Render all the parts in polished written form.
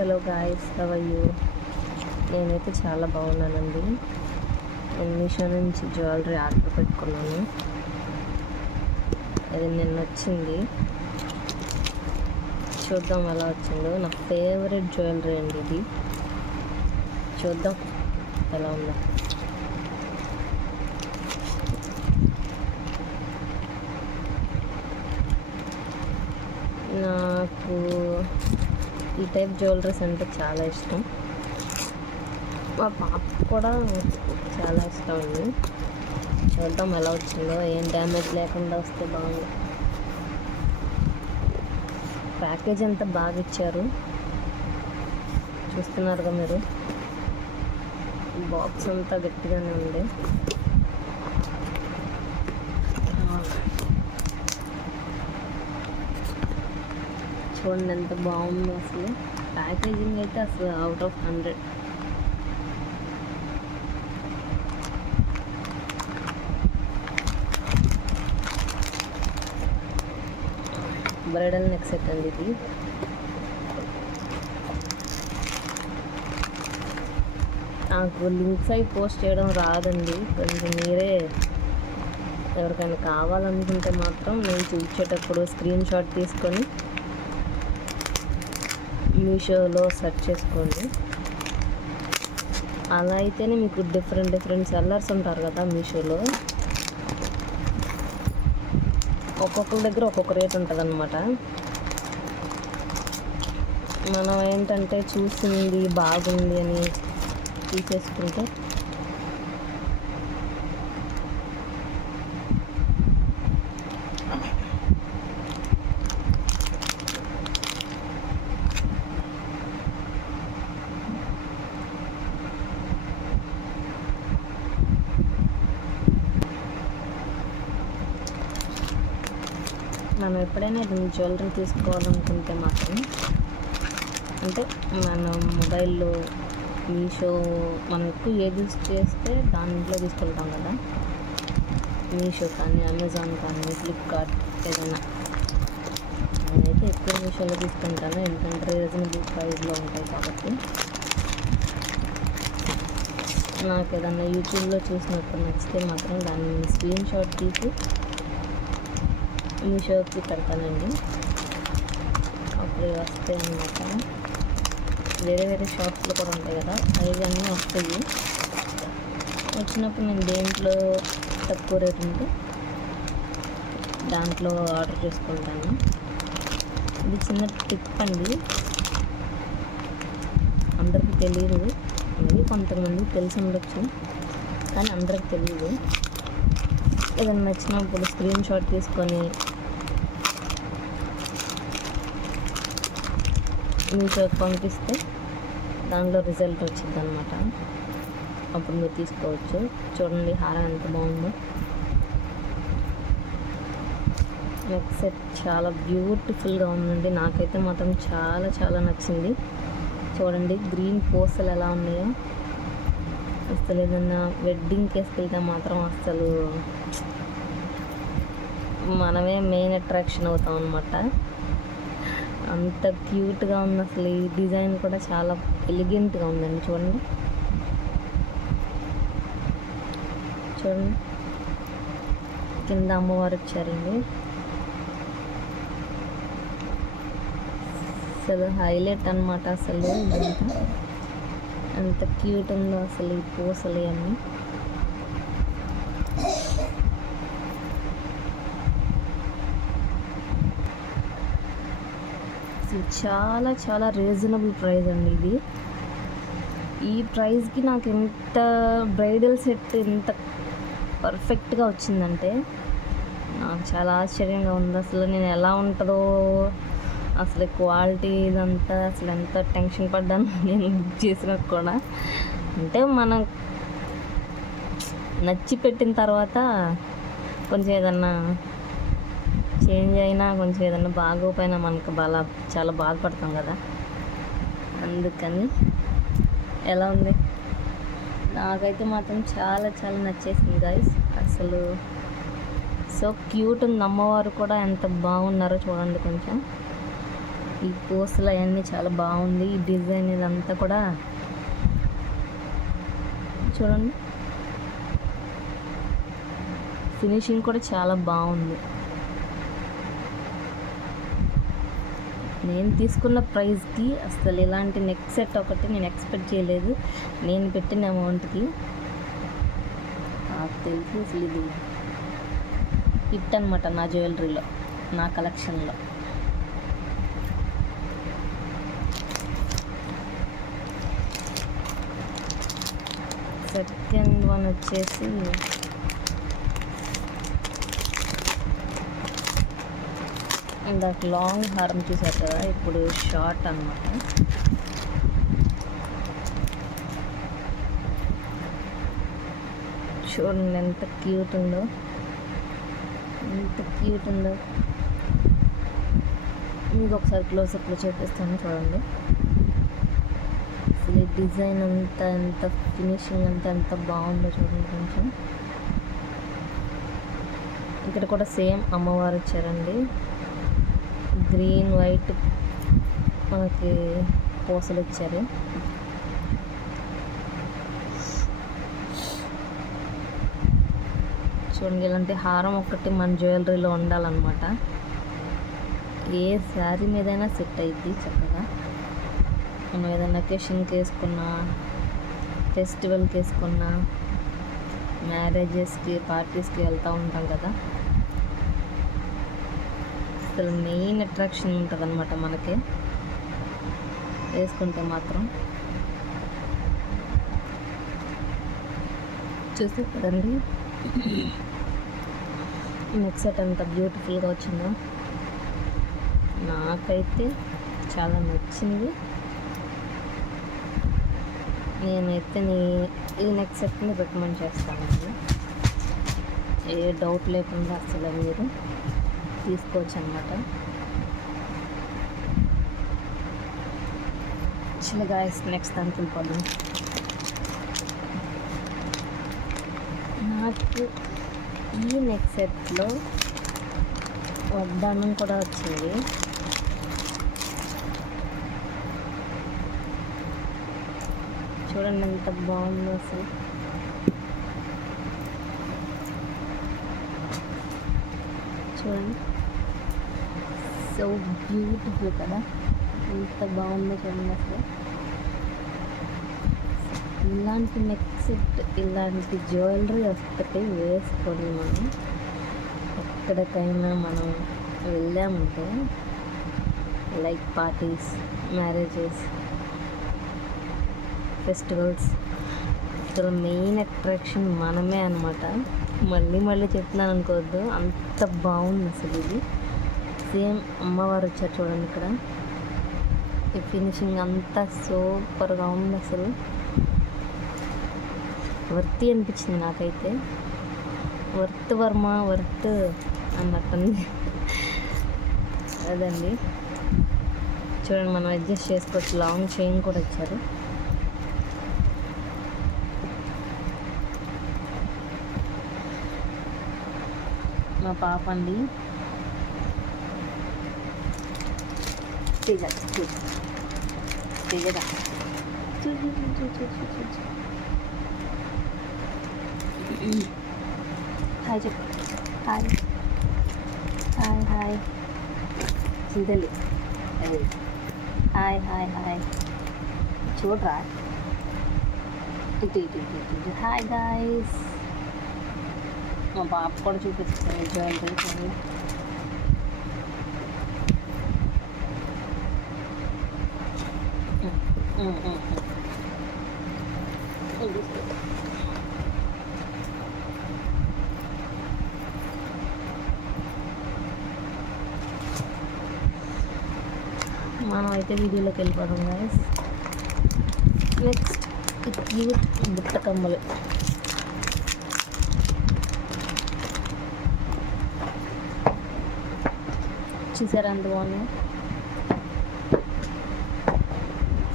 Hello guys, how are you? నేనైతే చాలా బాగున్నానండి. నేను మీషో నుంచి జ్యువెలరీ ఆర్డర్ పెట్టుకున్నాను. అది నిన్న వచ్చింది. చూద్దాం ఎలా వచ్చిందో. నా ఫేవరెట్ జ్యువెలరీ అండి ఇది. చూద్దాం ఎలా ఉందో. నాకు ఈ టైప్ జ్యువెలరీస్ అంటే చాలా ఇష్టం. మా పాప కూడా చాలా ఇష్టం అండి. చూద్దాం ఎలా వచ్చిందో. ఏం డ్యామేజ్ లేకుండా వస్తే బాగుంది. ప్యాకేజ్ అంతా బాగా ఇచ్చారు, చూస్తున్నారుగా మీరు. బాక్స్ అంతా గట్టిగానే ఉంది. చూడండి ఎంత బాగుందో. అసలు ప్యాకేజింగ్ అయితే అసలు out of 100. Bridal neck set అండి ఇది. నాకు లింక్స్ అవి పోస్ట్ చేయడం రాదండి. కొంచెం మీరే ఎవరికైనా కావాలనుకుంటే మాత్రం నేను చూపించేటప్పుడు స్క్రీన్ షాట్ తీసుకొని మీషోలో సెర్చ్ చేసుకోండి. అలా అయితేనే మీకు డిఫరెంట్ సెల్లర్స్ ఉంటారు కదా మీషోలో. ఒక్కొక్కరి దగ్గర ఒక్కొక్క రేట్ ఉంటుంది అన్నమాట. మనం ఏంటంటే చూసింది బాగుంది అని తీసేసుకుంటే మనం ఎప్పుడైనా జ్యువెలరీ తీసుకోవాలనుకుంటే మాత్రం, అంటే మన మొబైల్లో మీషో మనం ఎక్కువ ఏది యూజ్ చేస్తే దాంట్లో తీసుకుంటాం కదా. మీషో కానీ, అమెజాన్ కానీ, ఫ్లిప్కార్ట్ ఏదైనా. నేనైతే ఎక్కువ మీషోలో తీసుకుంటాను, ఎందుకంటే రీజనబుల్ ప్రైస్లో ఉంటాయి కాబట్టి. నాకు ఏదన్నా యూట్యూబ్లో చూసినప్పుడు నచ్చితే మాత్రం దాన్ని స్క్రీన్ షాట్ తీసి మీషోకి పెడతానండి. అప్పుడు వస్తాయి అన్నమాట. వేరే షాప్స్లో కూడా ఉంటాయి కదా, అవి అన్నీ వస్తాయి. వచ్చినప్పుడు నేను దేంట్లో తక్కువ రేట్ ఉంటే దాంట్లో ఆర్డర్ చేసుకుంటాను. ఇది చిన్న టిప్ అండి, అందరికీ తెలియదు. అది కొంతమందికి తెలిసి ఉండొచ్చు, కానీ అందరికి తెలియదు. ఏదైనా నచ్చినప్పుడు స్క్రీన్ షాట్ తీసుకొని మీషోకి పంపిస్తే దాంట్లో రిజల్ట్ వచ్చింది అనమాట. అప్పుడు మీరు తీసుకోవచ్చు. చూడండి హారం ఎంత బాగుందో. నెక్ సెట్ చాలా బ్యూటిఫుల్గా ఉందండి. నాకైతే మాత్రం చాలా నచ్చింది. చూడండి గ్రీన్ పూసలు ఎలా ఉన్నాయో. అసలు ఏదన్నా వెడ్డింగ్కి వేసుకెళ్తే మాత్రం అసలు మనమే మెయిన్ అట్రాక్షన్ అవుతాం అన్నమాట. అంత క్యూట్గా ఉంది. అసలు ఈ డిజైన్ కూడా చాలా ఎలిగెంట్గా ఉందండి. చూడండి కింద అమ్మవారు వచ్చారండి. అసలు హైలైట్ అనమాట. అసలు ఇదంతా ఎంత క్యూట్ ఉందో అసలు ఈ పూసలు అన్నీ. చాలా రీజనబుల్ ప్రైస్ అండి ఇది. ఈ ప్రైస్కి నాకు ఎంత బ్రైడల్ సెట్ ఎంత పర్ఫెక్ట్గా వచ్చిందంటే నాకు చాలా ఆశ్చర్యంగా ఉంది. అసలు నేను ఎలా ఉంటుందో, అసలు క్వాలిటీ ఇదంతా అసలు ఎంత టెన్షన్ పడ్డాను నేను బుక్ చేసినాక కూడా. అంటే మనం నచ్చి పెట్టిన తర్వాత కొంచెం ఏదన్నా చేంజ్ అయినా, కొంచెం ఏదన్నా బాగోపోయినా మనకు చాలా బాధపడతాం కదా. అందుకని ఎలా ఉంది, నాకైతే మాత్రం చాలా నచ్చేసింది గైస్. అసలు సో క్యూట్ ఉంది. అమ్మవారు కూడా ఎంత బాగున్నారో చూడండి. కొంచెం ఈ పూసలు అవన్నీ చాలా బాగుంది. ఈ డిజైన్ ఇదంతా కూడా చూడండి, ఫినిషింగ్ కూడా చాలా బాగుంది. నేను తీసుకున్న ప్రైస్కి అసలు ఇలాంటి నెక్ సెట్ ఒకటి నేను ఎక్స్పెక్ట్ చేయలేదు. నేను పెట్టిన అమౌంట్కి నాకు తెలిసి అసలు ఇది హిట్ అనమాట నా జ్యువెలరీలో, నా కలెక్షన్లో. సెకండ్ వన్ వచ్చేసి ఇందాక లాంగ్ హారం చూసారు కదా, ఇప్పుడు షార్ట్ అనమాట. చూడండి ఎంత క్యూట్ ఉందో, ఎంత క్యూట్ ఉందో. మీకు ఒకసారి క్లోజప్లో చూపిస్తాను చూడండి. అసలు ఈ డిజైన్ అంతా ఎంత ఫినిషింగ్ అంతా ఎంత బాగుందో చూడండి. కొంచెం ఇక్కడ కూడా సేమ్ అమ్మవారు ఇచ్చారండి. గ్రీన్ వైట్ మనకి పూసలు ఇచ్చారు. చూడండి, ఇలాంటి హారం ఒకటి మన జ్యువెలరీలో ఉండాలన్నమాట. ఏ శారీ మీదైనా సెట్ అయ్యిద్ది చక్కగా. మనం ఏదైనా అకేషన్కి వేసుకున్నా, ఫెస్టివల్కి వేసుకున్నా, మ్యారేజెస్కి పార్టీస్కి వెళ్తూ ఉంటాం కదా, అసలు మెయిన్ అట్రాక్షన్ ఉంటుంది అనమాట మనకి వేసుకుంటే మాత్రం. చూసి కదండి నెక్ సెట్ ఎంత బ్యూటిఫుల్గా వచ్చిందో. నాకైతే చాలా నచ్చింది. నేనైతే ఈ నెక్ సెట్ని రికమెండ్ చేస్తానండి. ఏ డౌట్ లేకుండా అసలు మీరు తీసుకోవచ్చు అన్నమాట. చిన్న గాయస్, నెక్స్ట్ దానికి వెళ్ళిపోదాం. నాకు ఈ నెక్ సెట్లో వడ్డానం కూడా వచ్చింది. చూడండి ఎంత బాగుందో అసలు. చూడండి, సో బ్యూటిఫుల్ కదా, ఎంత బాగుందో చూడండి అసలు. ఇలాంటి నెక్ సెట్, ఇలాంటి జ్యువెలరీ వస్తే వేసుకొని మనం ఎక్కడికైనా మనం వెళ్ళామంటే, లైక్ పార్టీస్, మ్యారేజెస్, ఫెస్టివల్స్, అసలు మెయిన్ అట్రాక్షన్ మనమే అనమాట. మళ్ళీ మళ్ళీ చెప్తున్నాను అనుకోవద్దు, అంత బాగుంది అసలు. ఇది సేమ్ అమ్మవారు వచ్చారు చూడండి ఇక్కడ. ఈ ఫినిషింగ్ అంతా సూపర్గా ఉంది అసలు. వర్త్ అనిపించింది నాకైతే. వర్త్ వర్మ వర్త్ అన్నట్టుంది. అదండి, చూడండి మనం అడ్జస్ట్ చేసుకోవచ్చు. లాంగ్ చైన్ కూడా ఇచ్చారు. మా పాప అండి, హాయ్ చెప్పు. Hi hi hi Chintali. Hi hi hi చూడరా. ఇటు హాయ్ గాయస్. మా పాప కూడా చూపిస్తాను జ్యువెలరీ చూడండి. మనం అయితే వీడియోలోకి వెళ్ళిపోదాం గాయస్. నెక్స్ట్ క్యూట్ బుట్ట కమ్మలు. చూసారా అంత బాగున్నాయి.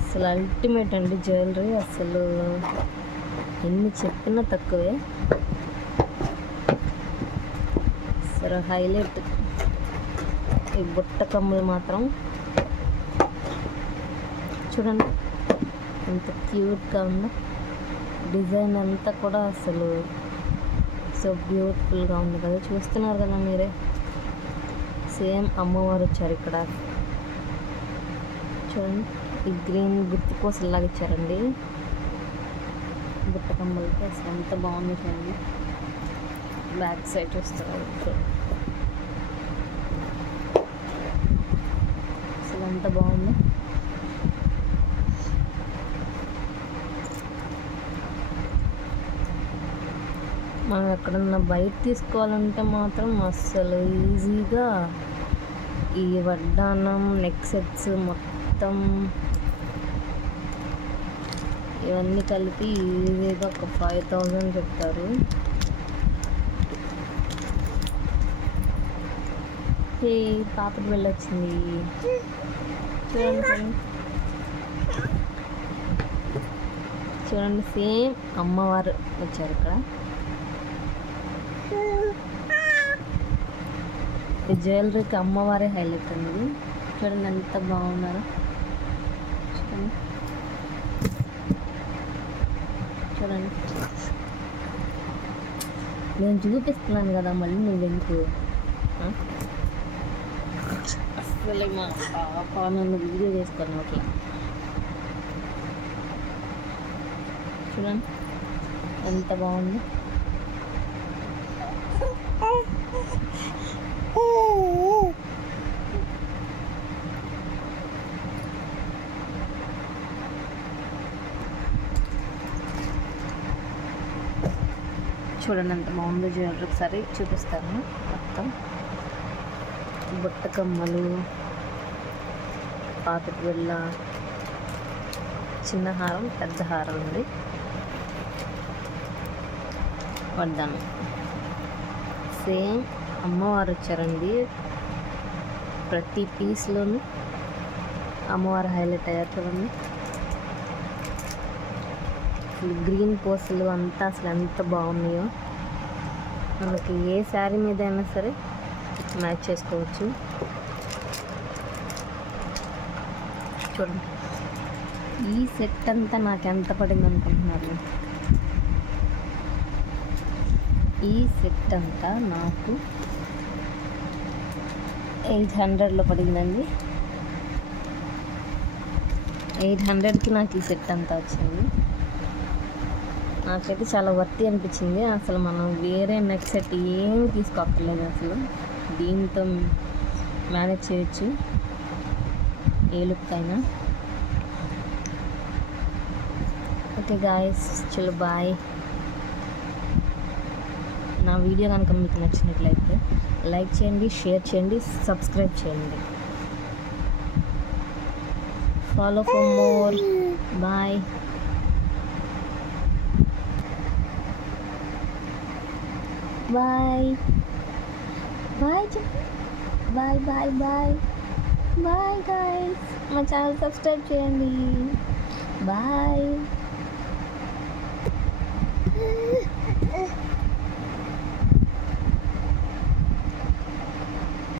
అసలు అల్టిమేట్ అండి జ్యువెలరీ. అసలు ఎన్ని చెప్పినా తక్కువే. అసలు హైలైట్ ఈ బుట్ట కమ్మలు మాత్రం చూడండి ఎంత క్యూట్గా ఉందో. డిజైన్ అంతా కూడా అసలు సో బ్యూటిఫుల్గా ఉంది కదా, చూస్తున్నారు కదా మీరే. సేమ్ అమ్మవారు వచ్చారు ఇక్కడ. చూడండి ఈ గ్రీన్ గుత్తిపోసలాగా ఇచ్చారండి బుట్ట కమ్మలకి. అసలు ఎంత బాగుంది చూడండి. బ్యాక్ సైడ్ చూస్తున్నారు అసలు ఎంత బాగుంది. మనం ఎక్కడన్నా బయట తీసుకోవాలంటే మాత్రం అస్సలు ఈజీగా ఈ వడ్డానం నెక్ సెట్స్ మొత్తం ఇవన్నీ కలిపి ఈజీగా ఒక 5,000 చెప్తారు. పాపకి వెళ్ళొచ్చింది చూడండి. చూడండి సేమ్ అమ్మవారు వచ్చారు ఇక్కడ. ఈ జ్యువెలరీకి అమ్మవారే హైలైట్ అండి. చూడండి ఎంత బాగున్నారు. చూడండి చూడండి నేను చూపిస్తున్నాను కదా, మళ్ళీ నువ్వెందుకు అసలు మా పాప నన్ను వీడియో చేసుకున్నావు అట్లా. చూడండి ఎంత బాగుంది. చూడండి ఎంత బాగుందో జ్యువెలరీ. ఒకసారి చూపిస్తాను. మొత్తం బుట్ట కమ్మలు, పాకెట్ బిళ్ళ, చిన్న హారం, పెద్ద హారం ఉంది, వడ్డాను. సేమ్ అమ్మవారు వచ్చారండి. ప్రతి పీస్లోనూ అమ్మవారు హైలైట్ అయ్యారు చూడండి. గ్రీన్ పోస్టులు అంతా అసలు ఎంత బాగున్నాయో. మనకి ఏ శారీ మీద అయినా సరే మ్యాచ్ చేసుకోవచ్చు. చూడండి ఈ సెట్ అంతా నాకు ఎంత పడింది అనుకుంటున్నారు? ఈ సెట్ అంతా నాకు 800లో పడిందండి. 800కి నాకు ఈ సెట్ అంతా వచ్చింది. నాకైతే చాలా వర్తి అనిపించింది. అసలు మనం వేరే నెక్ సెట్ ఏమి తీసుకోక్కర్లేదు. అసలు దీంతో మేనేజ్ చేయొచ్చు ఏ లుక్ అయినా. ఓకే గాయస్, చలో బాయ్. నా వీడియో కనుక మీకు నచ్చినట్లయితే లైక్ చేయండి, షేర్ చేయండి, సబ్స్క్రైబ్ చేయండి. Follow for more. Bye. Bye bye bye bye bye bye guys. మా ఛానల్ సబ్స్క్రైబ్ చేయండి. బాయ్.